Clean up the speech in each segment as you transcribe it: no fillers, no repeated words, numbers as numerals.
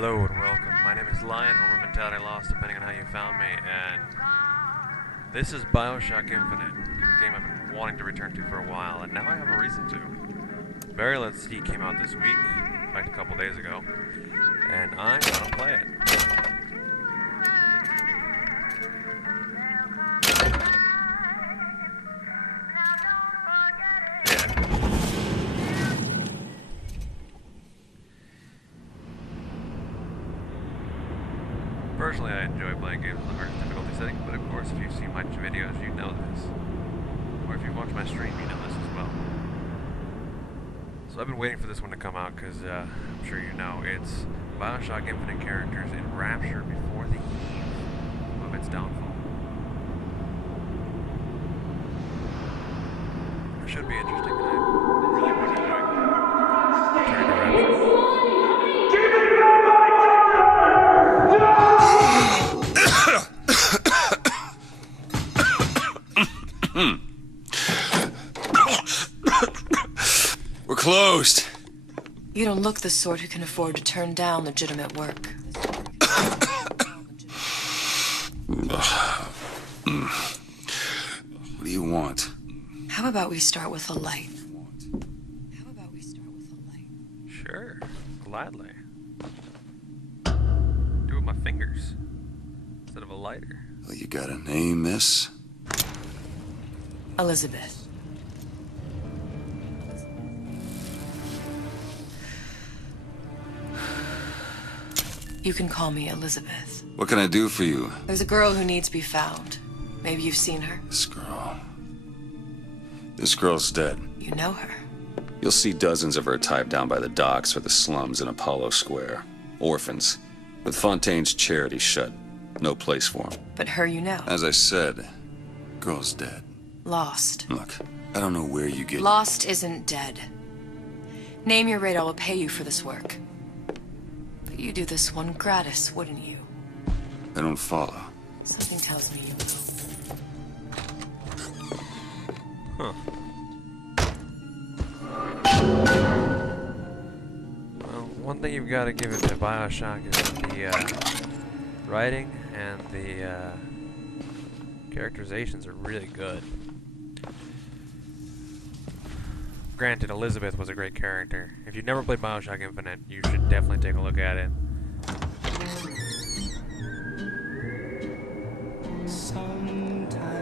Hello and welcome. My name is Lion, Homer Mentality Lost, depending on how you found me, and this is Bioshock Infinite, a game I've been wanting to return to for a while, and now I have a reason to. Burial at Sea came out this week, in fact a couple days ago, and I'm gonna play it. Personally, I enjoy playing games on the hardest difficulty setting, but of course, if you've seen my videos, you know this. Or if you've watched my stream, you know this as well. So I've been waiting for this one to come out because, I'm sure you know, it's Bioshock Infinite characters in Rapture before the eve of its downfall. It should be interesting, and I really want to return to Rapture. We're closed. You don't look the sort who can afford to turn down legitimate work. What do you want? How about we start with a light? Sure, gladly. Do it with my fingers instead of a lighter. Well, you got a name, miss? Elizabeth. You can call me Elizabeth. What can I do for you? There's a girl who needs to be found. Maybe you've seen her. This girl. This girl's dead. You know her. You'll see dozens of her type down by the docks or the slums in Apollo Square. Orphans. With Fontaine's charity shut. No place for them. But her you know. As I said, girl's dead. Lost. Look, I don't know where you get... Lost isn't dead. Name your rate, I will pay you for this work. But you do this one gratis, wouldn't you? I don't follow. Something tells me you will. Huh. Well, one thing you've got to give it to Bioshock is the writing and the characterizations are really good. Granted, Elizabeth was a great character. If you've never played Bioshock Infinite, you should definitely take a look at it.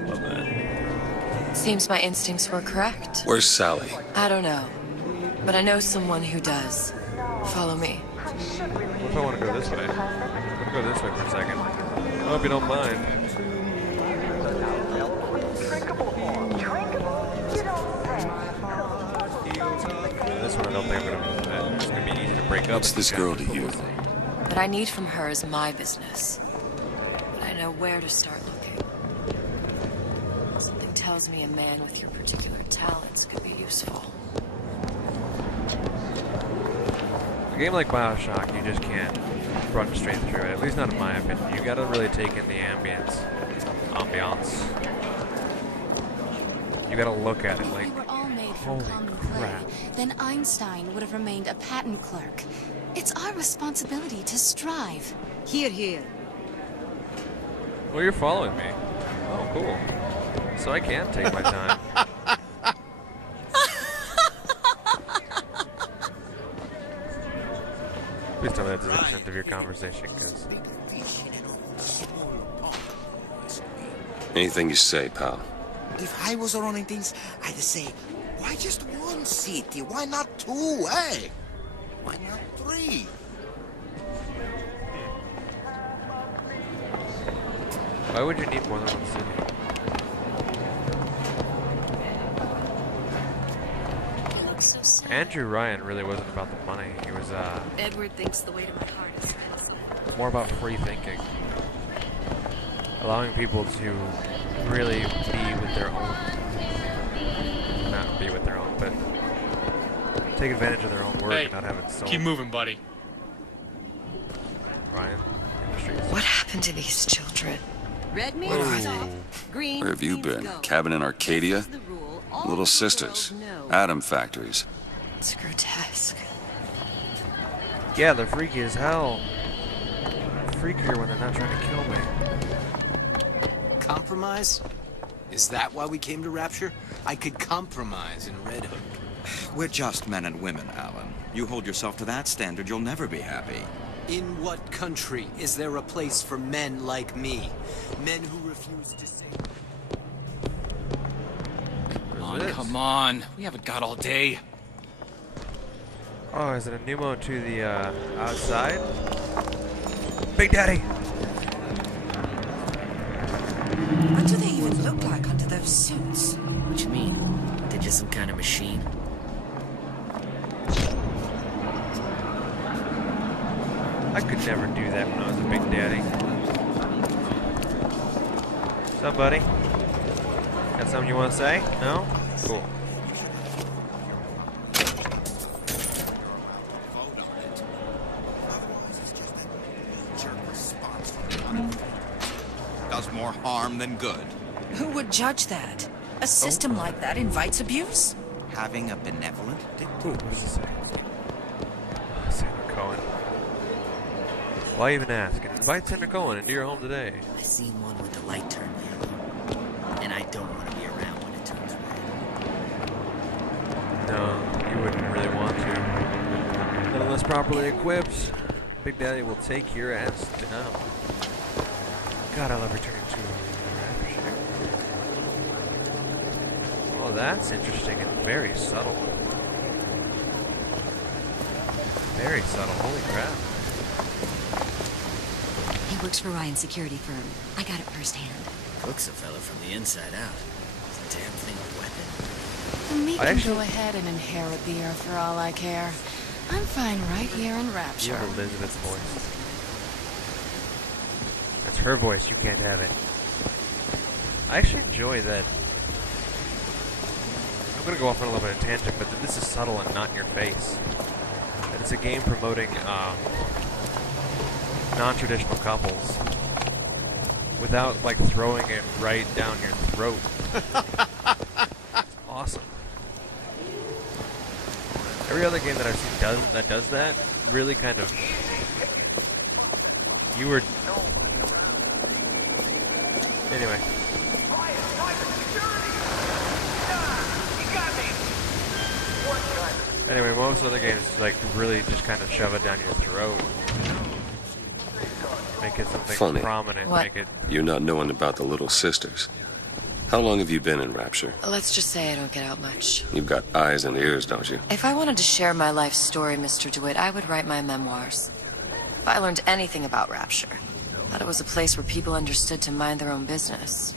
Love that. Seems my instincts were correct. Where's Sally? I don't know. But I know someone who does. Follow me. What if I want to go this way? I'm gonna go this way for a second. I hope you don't mind. This one I don't think I'm gonna be. It's gonna be easy to break up. What's this girl to you? What I need from her is my business. But I know where to start looking. Something tells me a man with your particular talents could be useful. A game like Bioshock, you just can't run straight through it. At least not in my opinion. You gotta really take in the ambience. You gotta look at it like, holy crap. Then Einstein would have remained a patent clerk. It's our responsibility to strive. Here, here. Well, you're following me. Oh, cool. So I can take my time. Please tell me that's the extent of your conversation, because... Anything you say, pal. If I was running things, I'd say, why just one city? Why not two, eh? Why not three? Why would you need more than one city? He looks so sad. Andrew Ryan really wasn't about the money. He was, Edward thinks the way to my heart is more about free thinking. Allowing people to really be with their own, not be with their own, but take advantage of their own work and not have it sold. Keep moving, buddy. Ryan Industries. What happened to these children? Red means off. Green Where have you means been? go. Cabin in Arcadia? This is the rule. All Little the sisters. girls know. Atom factories. It's grotesque. Yeah, they're freaky as hell. freakier when they're not trying to kill me. Compromise? Is that why we came to Rapture? I could compromise in Red Hook. We're just men and women, Alan. You hold yourself to that standard, you'll never be happy. In what country is there a place for men like me? Men who refuse to say... Come on. We haven't got all day. Oh, is it a pneumo to the outside? Big Daddy! What do they even look like under those suits? What you mean? They're just some kind of machine? I could never do that when I was a Big Daddy. What's up, buddy? Got something you want to say? No? Cool. Does more harm than good. Who would judge that? A system like that invites abuse? Having a benevolent dictator. Ooh, what does it say? Senator Cohen. Why even ask? Invite Senator Cohen into your home today. I seen one with the light turned yellow. And I don't want to be around when it turns red. No, you wouldn't really want to. Not unless properly equipped. Big Daddy will take your ass down. God, I love returning to Rapture. Oh, that's interesting and very subtle. Very subtle, holy crap. He works for Ryan's security firm. I got it firsthand. Cooks a fella from the inside out. Is the damn thing a weapon? Me can go ahead and inherit the Earth for all I care. I'm fine right here in You Rapture. have Elizabeth's voice. That's her voice, you can't have it. I actually enjoy that. I'm gonna go off on a little bit of a tangent, but that this is subtle and not in your face. That it's a game promoting non-traditional couples without like throwing it right down your throat. It's awesome. Every other game that I've seen does that really kind of. You were. Anyway. Anyway, most other games like really just kind of shove it down your throat. Make it something Funny. prominent. What? Make it. You not knowing about the Little Sisters. How long have you been in Rapture? Let's just say I don't get out much. You've got eyes and ears, don't you? If I wanted to share my life story, Mr. Dewitt, I would write my memoirs. If I learned anything about Rapture, I thought it was a place where people understood to mind their own business.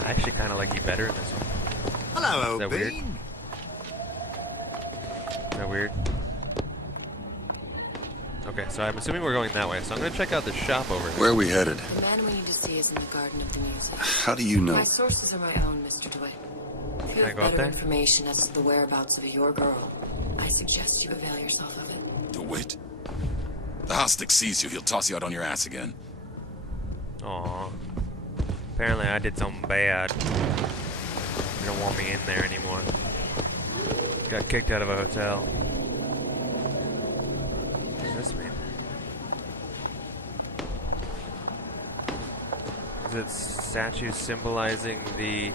I actually kind of like you better in this one. Hello, Is that weird? Bean. Is that weird? Okay, so I'm assuming we're going that way, so I'm going to check out the shop over here. Where are we headed? The man we need to see is in the Garden of the Museum. How do you know? My sources are my own, Mr. Dewitt. If you Can I have go up better there? information as to the whereabouts of your girl, I suggest you avail yourself of it. Dewitt. The Hostic sees you, he'll toss you out on your ass again. Aww. Apparently I did something bad. They don't want me in there anymore. Got kicked out of a hotel. What does this mean? Is it statues symbolizing the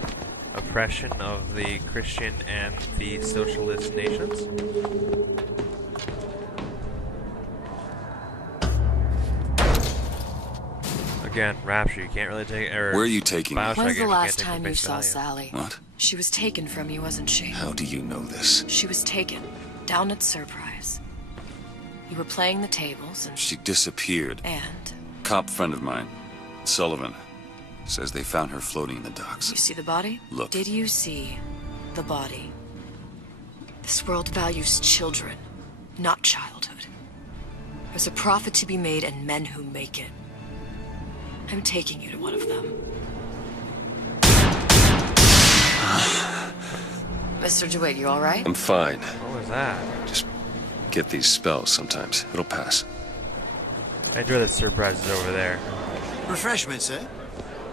oppression of the Christian and the socialist nations? Again, Rapture, you can't really take. Or Where are you taking me? Bioshock When's games, the you last can't take time the you face saw value. Sally? What? She was taken from you, wasn't she? How do you know this? She was taken, down at Surprise. You were playing the tables and... She disappeared. And... Cop friend of mine, Sullivan, says they found her floating in the docks. You see the body? Look. Did you see the body? This world values children, not childhood. There's a profit to be made and men who make it. I'm taking you to one of them. Mr. DeWitt, you alright? I'm fine. What was that? Just get these spells sometimes. It'll pass. I enjoy that Surprise is over there. Refreshments, sir?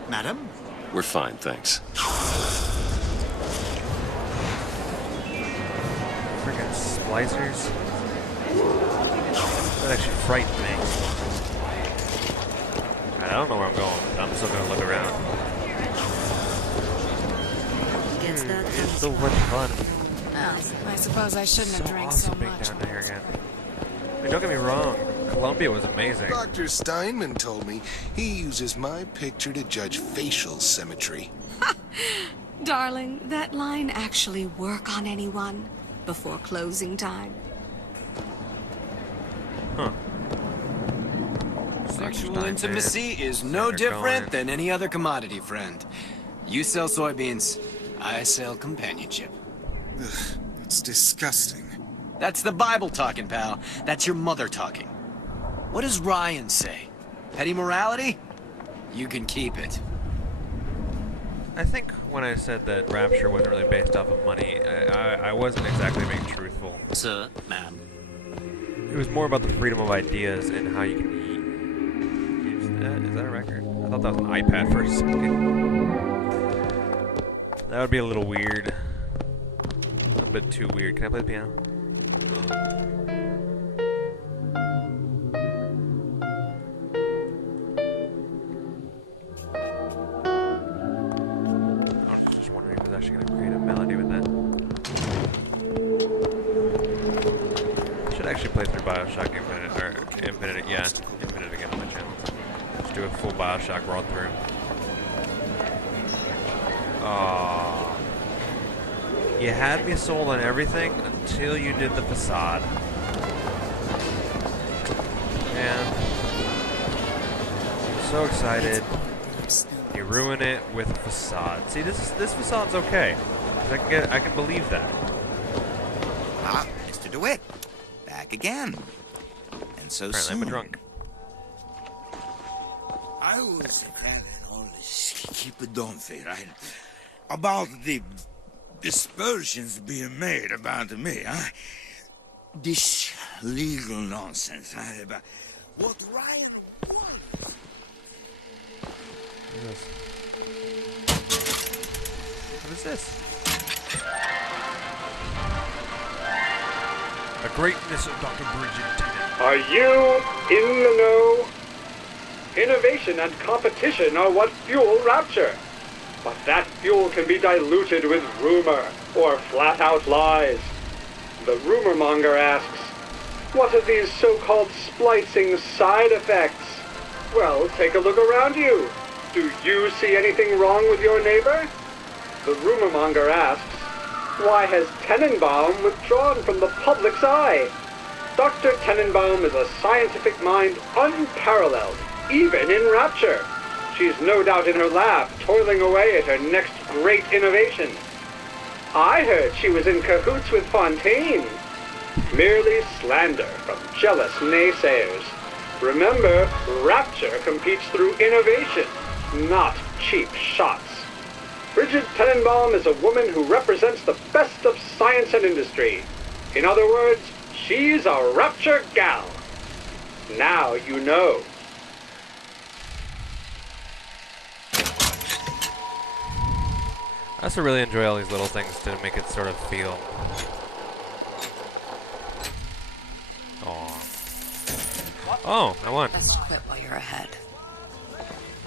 Madam? We're fine, thanks. Freaking splicers. That actually frightened me. Alright, I don't know where I'm going, but I'm still gonna look around. It's so much fun. Well, I suppose I shouldn't have drank so Awesome being much. down here again. I mean, don't get me wrong, Columbia was amazing. Dr. Steinman told me he uses my picture to judge facial symmetry. Darling, that line actually work on anyone before closing time? Huh. Sexual intimacy is no different than any other commodity, friend. You sell soybeans, I sell companionship. Ugh, it's disgusting. That's the Bible talking, pal. That's your mother talking. What does Ryan say? Petty morality? You can keep it. I think when I said that Rapture wasn't really based off of money, I wasn't exactly being truthful. Sir, ma'am. It was more about the freedom of ideas and how you can eat. Is that a record? I thought that was an iPad for a second. That would be a little weird. A little bit too weird. Can I play the piano? I was just wondering if I was actually going to create a melody with that. I should actually play through Bioshock Infinite again on my channel. Just do a full Bioshock roll through. Aww. You had me sold on everything until you did the facade. Man. I'm so excited. You ruin it with a facade. See, this facade's okay. I can believe that. Ah, Mr. Dewitt. Back again. And so Apparently soon. I'm a drunk. I was having all this keep it on right? About the dispersions being made about me, huh? This legal nonsense, huh? About what Ryan wants. What is this? The greatness of Dr. Bridget Tennant. Are you in the know? Innovation and competition are what fuel Rapture. But that fuel can be diluted with rumor or flat-out lies. The rumor monger asks, what are these so-called splicing side effects? Well, take a look around you. Do you see anything wrong with your neighbor? The rumor monger asks, why has Tenenbaum withdrawn from the public's eye? Dr. Tenenbaum is a scientific mind unparalleled, even in Rapture. She's no doubt in her lab, toiling away at her next great innovation. I heard she was in cahoots with Fontaine. Merely slander from jealous naysayers. Remember, Rapture competes through innovation, not cheap shots. Bridget Tenenbaum is a woman who represents the best of science and industry. In other words, she's a Rapture gal. Now you know. I also really enjoy all these little things to make it sort of feel. Aww. Oh, I won. Best to quit while you're ahead.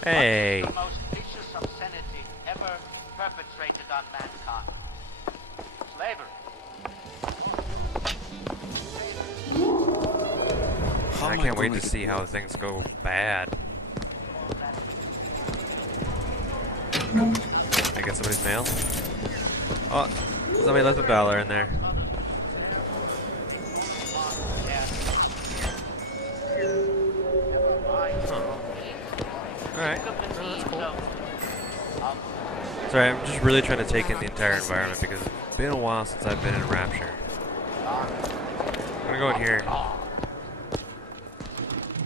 Hey. The most vicious obscenity ever perpetrated on mankind. Slavery. I can't wait to see how things go bad. I get somebody's mail. Oh, somebody left $1 in there. Huh. Alright. Oh, that's cool. Sorry, I'm just really trying to take in the entire environment because it's been a while since I've been in Rapture. I'm gonna go in here.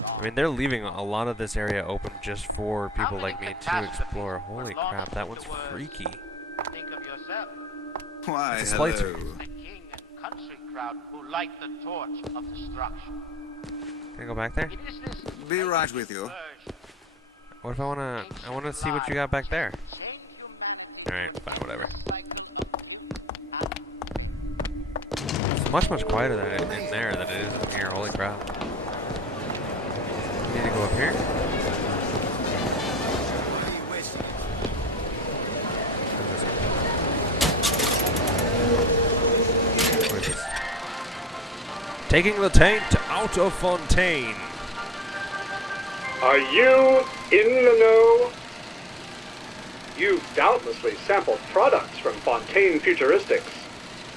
I mean, they're leaving a lot of this area open just for people like me to explore. Holy crap, that one's freaky. Think of yourself. Why, It's a splicer. The king and country crowd who light the torch of destruction. Can I go back there? Be right with you. What if I wanna see what you got back there? Alright, fine, whatever. It's much quieter than in there than it is in here, holy crap. need to go up here. What is this? Taking the taint out of Fontaine. Are you in the know? You've doubtlessly sampled products from Fontaine Futuristics.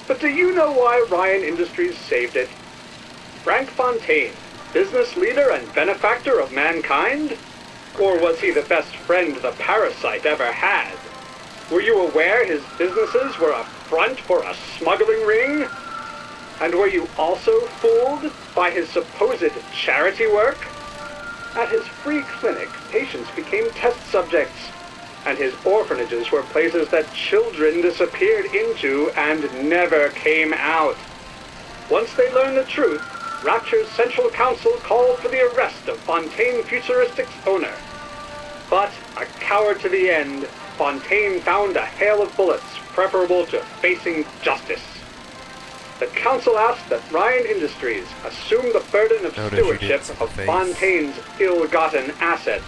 But do you know why Ryan Industries saved it? Frank Fontaine, business leader and benefactor of mankind? Or was he the best friend the parasite ever had? Were you aware his businesses were a front for a smuggling ring? And were you also fooled by his supposed charity work? At his free clinic, patients became test subjects, and his orphanages were places that children disappeared into and never came out. Once they learned the truth, Rapture's Central Council called for the arrest of Fontaine Futuristics' owner. But, a coward to the end, Fontaine found a hail of bullets preferable to facing justice. The council asked that Ryan Industries assume the burden of stewardship of Fontaine's ill-gotten assets.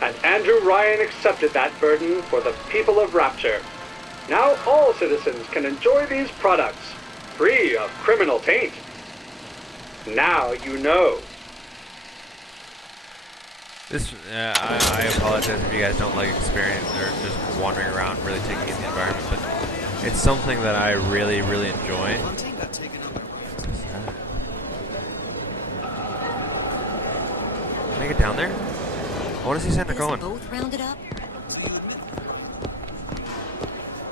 And Andrew Ryan accepted that burden for the people of Rapture. Now all citizens can enjoy these products, free of criminal taint. Now you know. This, I apologize if you guys don't like experience or just wandering around really taking in the environment, but it's something that I really, really enjoy. Can I get down there? I want to see Santa Cohen. Both rounded up?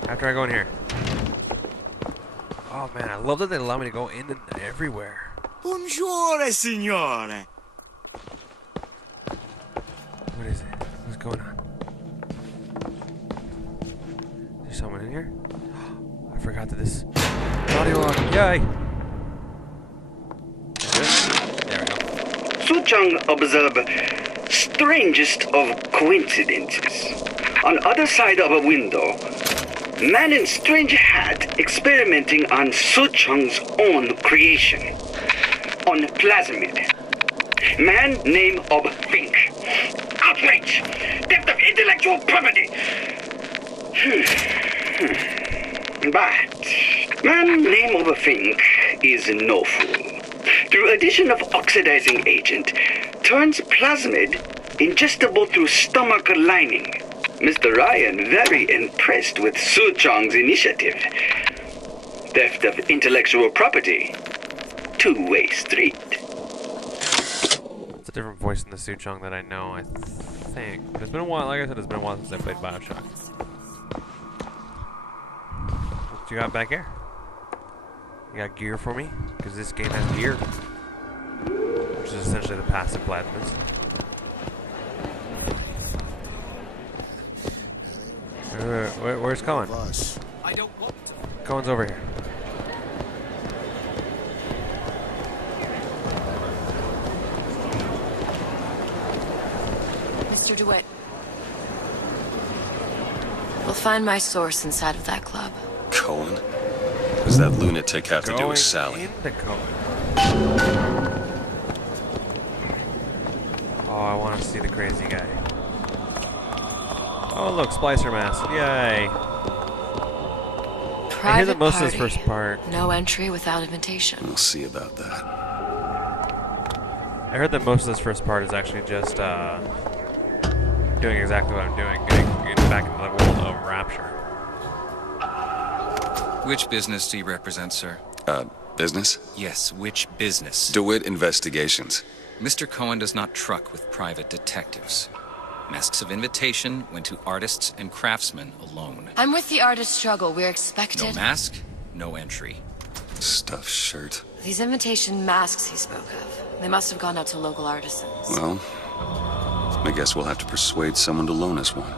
After I go in here. Oh man, I love that they allow me to go in and everywhere. Buongiorno, signore. What is it? What's going on? There's someone in here? I forgot that this audio log. Yay! There we go. Suchang observed strangest of coincidences. On other side of a window, man in strange hat experimenting on Suchang's own creation. On plasmid. Man name of Fink. Outrage! Theft of intellectual property! But man name of Fink is no fool. Through addition of oxidizing agent, turns plasmid ingestible through stomach lining. Mr. Ryan very impressed with Su Chong's initiative. Theft of intellectual property. Two-way street. It's a different voice in the Suchong that I know, I think. But it's been a while, like I said, it's been a while since I played Bioshock. What you got back here? You got gear for me? Because this game has gear. Which is essentially the passive plasmids. Where's Cohen? Cohen's over here. Mr. Dewitt. We'll find my source inside of that club. Cohen? What does that lunatic have to do with Sally? Into Cohen. Oh, I want to see the crazy guy. Oh, look, Splicer mask. Yay. I hear that most of this first part. No entry without invitation. We'll see about that. I heard that most of this first part is actually just doing exactly what I'm doing, getting back into the world of Rapture. Which business do you represent, sir? Business? Yes, which business? Dewitt Investigations. Mr. Cohen does not truck with private detectives. Masks of invitation went to artists and craftsmen alone. I'm with the artist struggle. We're expected. No mask, no entry. Stuffed shirt. These invitation masks he spoke of. They must have gone out to local artisans. Well, I guess we'll have to persuade someone to loan us one.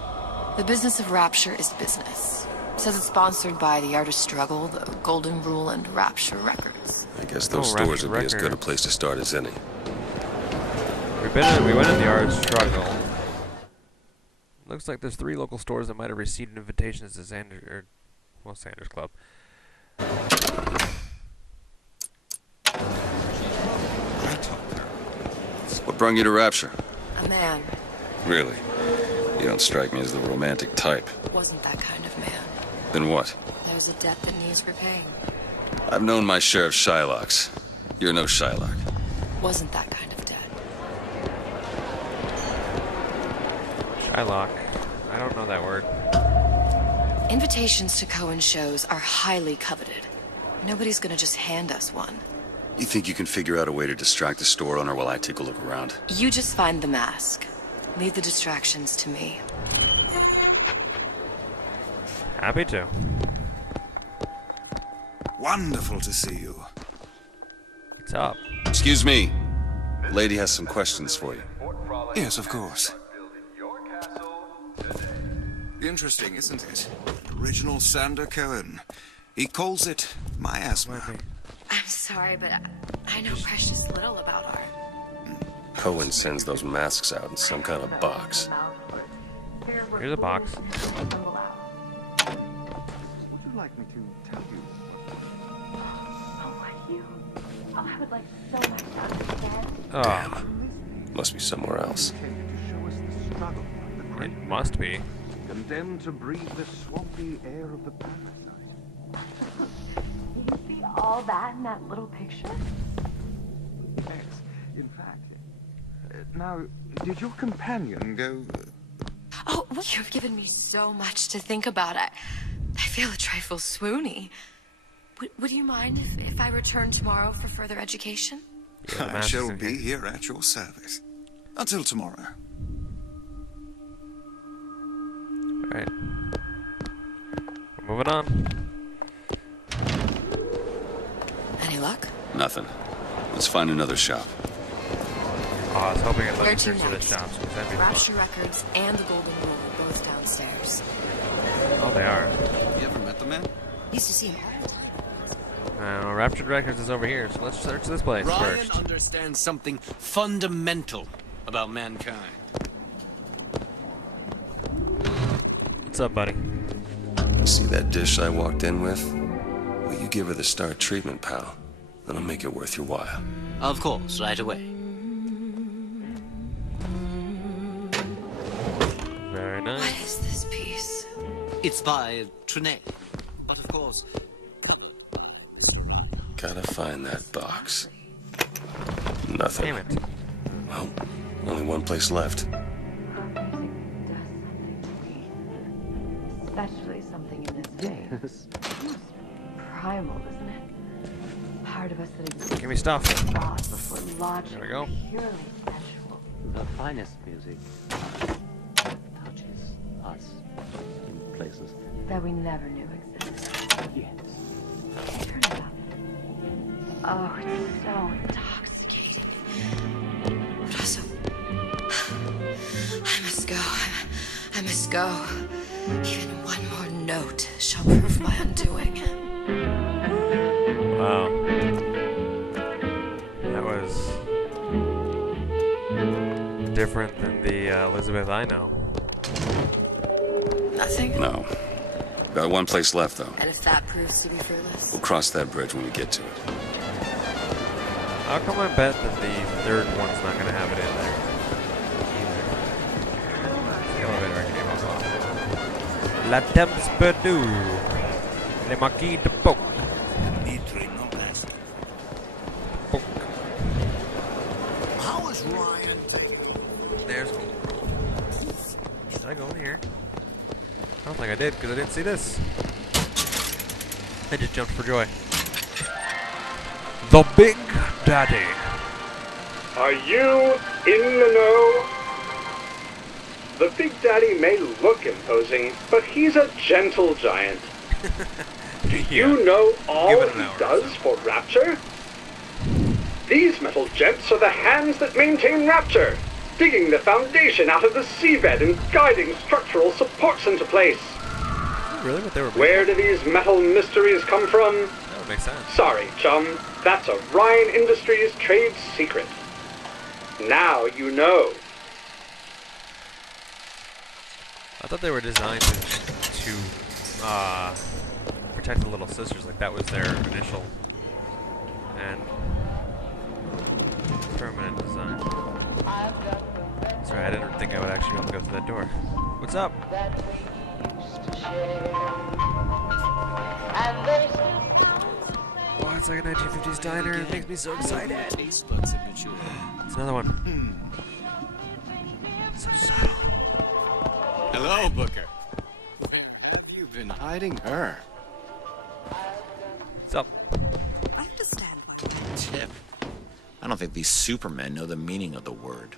The business of Rapture is business. It says it's sponsored by the Artist Struggle, the Golden Rule, and Rapture Records. I guess those stores would be as good a place to start as any. We went in the Artist Struggle. Looks like there's 3 local stores that might have received invitations to Sanders Club. What brung you to Rapture? A man. Really? You don't strike me as the romantic type. Wasn't that kind of man. Then what? There's a debt that needs repaying. I've known my share of Shylocks. You're no Shylock. Wasn't that kind of debt. Shylock. I don't know that word. Invitations to Cohen shows are highly coveted. Nobody's gonna just hand us one. You think you can figure out a way to distract the store owner while I take a look around? You just find the mask. Leave the distractions to me. Happy to. Wonderful to see you. What's up? Excuse me. Lady has some questions for you. Yes, of course. Interesting, isn't it? Original Sander Cohen. He calls it miasma. I'm sorry, but I know precious little about art. Cohen sends those masks out in some kind of box. Here's a box. Would you like me to tell you? Oh, would you? Oh, I would like so much to understand. Damn. Must be somewhere else. It must be. Condemned to breathe the swampy air of the parasite. Do you see all that in that little picture? Yes, in fact. Now, did your companion go... Oh, well, you've given me so much to think about. I feel a trifle swoony. Would you mind if I return tomorrow for further education? Yeah, I shall be here at your service. Until tomorrow. Alright. We're moving on. Any luck? Nothing. Let's find another shop. Oh, I was hoping I'd let Where me to search through the next? shops, because that'd be Rapture fun. Records and the Golden Rule are both downstairs. Oh, they are. You ever met the man? Used to see him. Rapture Records is over here, so let's search this place Ryan first. understands something fundamental about mankind. What's up, buddy? You see that dish I walked in with? Will you give her the star treatment, pal? That'll make it worth your while. Of course, right away. Very nice. What is this piece? It's by Trine. But of course... Gotta find that box. Nothing. Damn it. Well, only one place left. Especially something in this face. Primal, isn't it? Part of us that exists. Give me stuff. God before logic. There we go. Purely sensual. The finest music touches us in places That we never knew existed. Yes. Turn it up. Oh, it's so intoxicating. But also, I must go. I must go. Even one more note shall prove my undoing. Wow. That was different than the Elizabeth I know. Nothing? No. Got one place left, though. And if that proves to be fruitless? We'll cross that bridge when we get to it. How come I bet that the third one's not going to have it in there? The elevator came off. La Temps Perdue. Le Marquis de Poc. Poc. How is Ryan? There's Old Grove. Did I go in here? I don't think I did, because I didn't see this. I just jumped for joy. The Big Daddy. Are you in the know? The Big Daddy may look imposing, but he's a gentle giant. Do you know all he does for Rapture? These metal jets are the hands that maintain Rapture, digging the foundation out of the seabed and guiding structural supports into place. Really? What they were? Where do these metal mysteries come from? That would make sense. Sorry, chum. That's a Ryan Industries trade secret. Now you know. I thought they were designed to protect the little sisters. Like that was their initial and permanent design. actually be able to go through that door. What's up? Oh, it's like a 1950s diner. It makes me so excited. It's another one. So subtle. Hello, Booker. Where have you been hiding her? What's up? I understand. Tip. I don't think these supermen know the meaning of the word.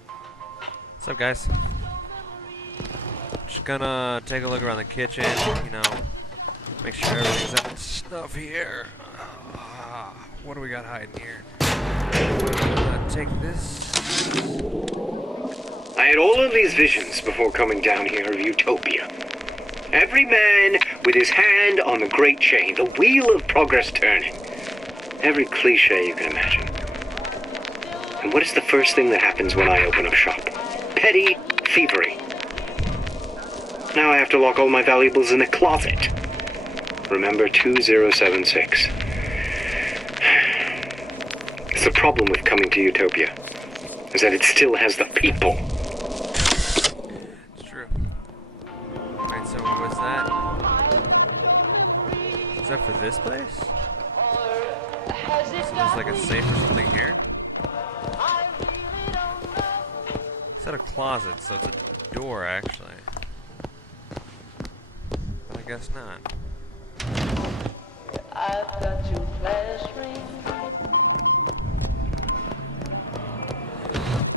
What's up, guys? Just gonna take a look around the kitchen, you know, make sure everything's up stuff here. What do we got hiding here? Take this. I had all of these visions before coming down here of utopia. Every man with his hand on the great chain, the wheel of progress turning. Every cliche you can imagine. And what is the first thing that happens when I open up shop? Petty thievery. Now I have to lock all my valuables in a closet. Remember 2076. It's the problem with coming to Utopia, is that it still has the people. It's true. Wait, so what's that? Is that for this place? So there's like a safe or something here? It's at a closet, so it's a door actually. But I guess not.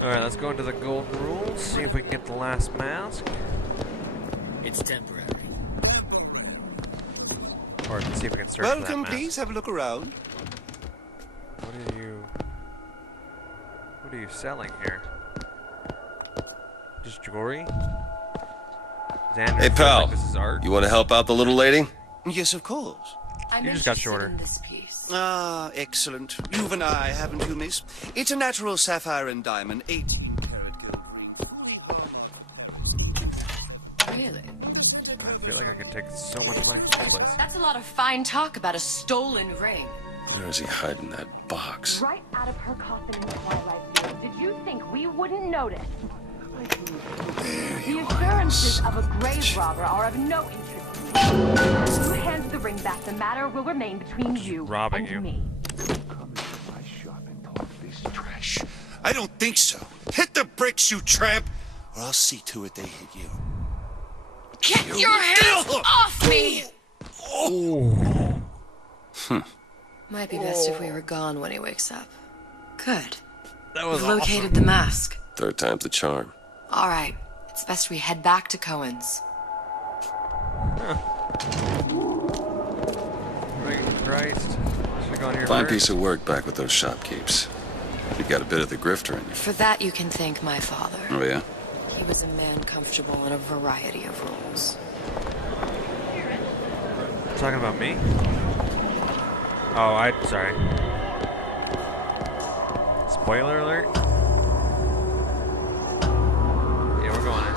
Alright, let's go into the golden rules, see if we can get the last mask. It's temporary. Or see if we can search for that Welcome, mask. please have a look around. What are you selling here? Just jewelry? Xander, Hey, pal. like this is art? You want to help out the little lady? Yes, of course. I'm You just got interested shorter. in this piece. Ah, excellent. You've an eye, haven't you, miss? It's a natural sapphire and diamond, 8-carat gold ring. Really? I feel like I could take so much money from this place. That's a lot of fine talk about a stolen ring. Where is he hiding that box? Right out of her coffin in the twilight zone. Did you think we wouldn't notice? The assurances of a grave robber are of no interest to me. If you hand the ring back, the matter will remain between you robbing and you. me. Trash. I don't think so. Hit the bricks, you tramp, or I'll see to it they hit you. Get your hands off me! Might be best if we were gone when he wakes up. Good. That was We've located awesome. the mask. Third time's the charm. All right. It's best we head back to Cohen's. Great Christ. Should've gone here Fine first. piece of work back with those shopkeepers. You've got a bit of the grifter in you. For that, you can thank my father. Oh, yeah? He was a man comfortable in a variety of roles. Talking about me? Sorry. Spoiler alert? Yeah, we're going in.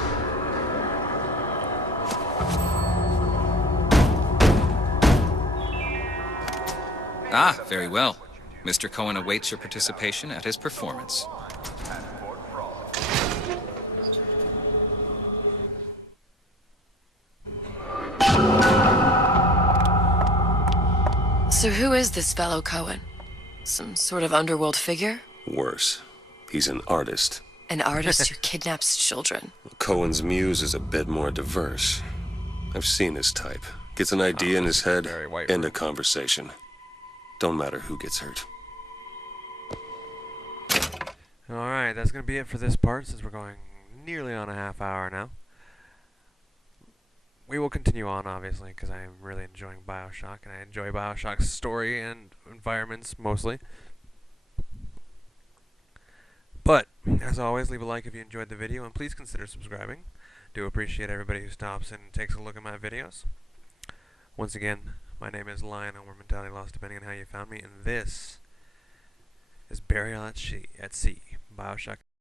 Ah, very well. Mr. Cohen awaits your participation at his performance. So who is this fellow Cohen? Some sort of underworld figure? Worse. He's an artist. An artist who kidnaps children. Cohen's muse is a bit more diverse. I've seen his type. Gets an idea in his head, end a conversation. Don't matter who gets hurt. Alright, that's going to be it for this part since we're going nearly on a half hour now. We will continue on, obviously, because I am really enjoying Bioshock, and I enjoy Bioshock's story and environments, mostly. But, as always, leave a like if you enjoyed the video, and please consider subscribing. Do appreciate everybody who stops in and takes a look at my videos. Once again, my name is Lion, or Mentality Lost, depending on how you found me, and this is Burial at Sea, Bioshock.